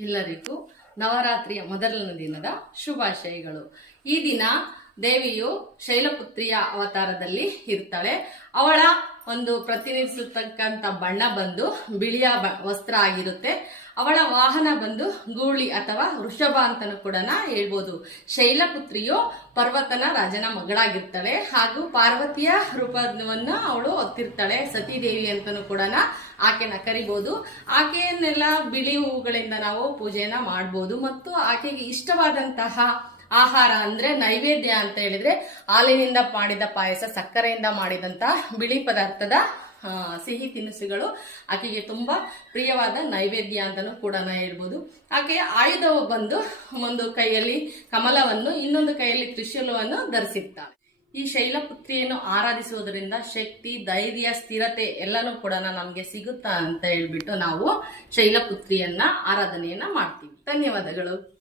ಎಲ್ಲರಿಗೂ ನವರಾತ್ರಿಯ ಮೊದಲನೇ ದಿನದ ಶುಭಾಶಯಗಳು. ಈ ದಿನ ದೇವಿಯು ಶೈಲಪುತ್ರಿಯ ಅವತಾರದಲ್ಲಿ ಇರ್ತಾಳೆ. ಅವಳ ಒಂದು ಪ್ರತಿನಿಧಿಸತಕ್ಕಂತ ಬಣ್ಣ ಬಂದು ಬಿಳಿಯ ವಸ್ತ್ರ ಆಗಿರುತ್ತೆ. ಅವಳ ವಾಹನ ಬಂದು ಗೂಳಿ ಅಥವಾ ವೃಷಭ ಅಂತನೂ ಕೂಡ ಹೇಳ್ಬೋದು. ಶೈಲಪುತ್ರಿಯು ಪರ್ವತನ ರಾಜನ ಮಗಳಾಗಿರ್ತಾಳೆ ಹಾಗೂ ಪಾರ್ವತಿಯ ರೂಪವನ್ನು ಅವಳು ಹೊತ್ತಿರ್ತಾಳೆ. ಸತೀದೇವಿ ಅಂತನೂ ಕೂಡ ಆಕೆನ ಕರಿಬಹುದು. ಆಕೆಯನ್ನೆಲ್ಲ ಬಿಳಿ ಹೂಗಳಿಂದ ನಾವು ಪೂಜೆಯನ್ನ ಮಾಡಬಹುದು. ಮತ್ತು ಆಕೆಗೆ ಇಷ್ಟವಾದಂತಹ ಆಹಾರ ಅಂದ್ರೆ ನೈವೇದ್ಯ ಅಂತ ಹೇಳಿದ್ರೆ ಹಾಲಿನಿಂದ ಮಾಡಿದ ಪಾಯಸ, ಸಕ್ಕರೆಯಿಂದ ಮಾಡಿದಂತಹ ಬಿಳಿ ಪದಾರ್ಥದ ಸಿಹಿ ತಿನಿಸುಗಳು ಆಕೆಗೆ ತುಂಬಾ ಪ್ರಿಯವಾದ ನೈವೇದ್ಯ ಅಂತಾನೂ ಕೂಡ ಹೇಳ್ಬೋದು. ಆಕೆಯ ಆಯುಧವು ಬಂದು ಒಂದು ಕೈಯಲ್ಲಿ ಕಮಲವನ್ನು, ಇನ್ನೊಂದು ಕೈಯಲ್ಲಿ ತ್ರಿಶೂಲವನ್ನು ಧರಿಸಿರ್ತಾಳೆ. ಈ ಶೈಲಪುತ್ರಿಯನ್ನು ಆರಾಧಿಸುವುದರಿಂದ ಶಕ್ತಿ, ಧೈರ್ಯ, ಸ್ಥಿರತೆ ಎಲ್ಲನೂ ಕೂಡ ನಮ್ಗೆ ಸಿಗುತ್ತಾ ಅಂತ ಹೇಳ್ಬಿಟ್ಟು ನಾವು ಶೈಲಪುತ್ರಿಯನ್ನ ಆರಾಧನೆಯನ್ನ ಮಾಡ್ತೀವಿ. ಧನ್ಯವಾದಗಳು.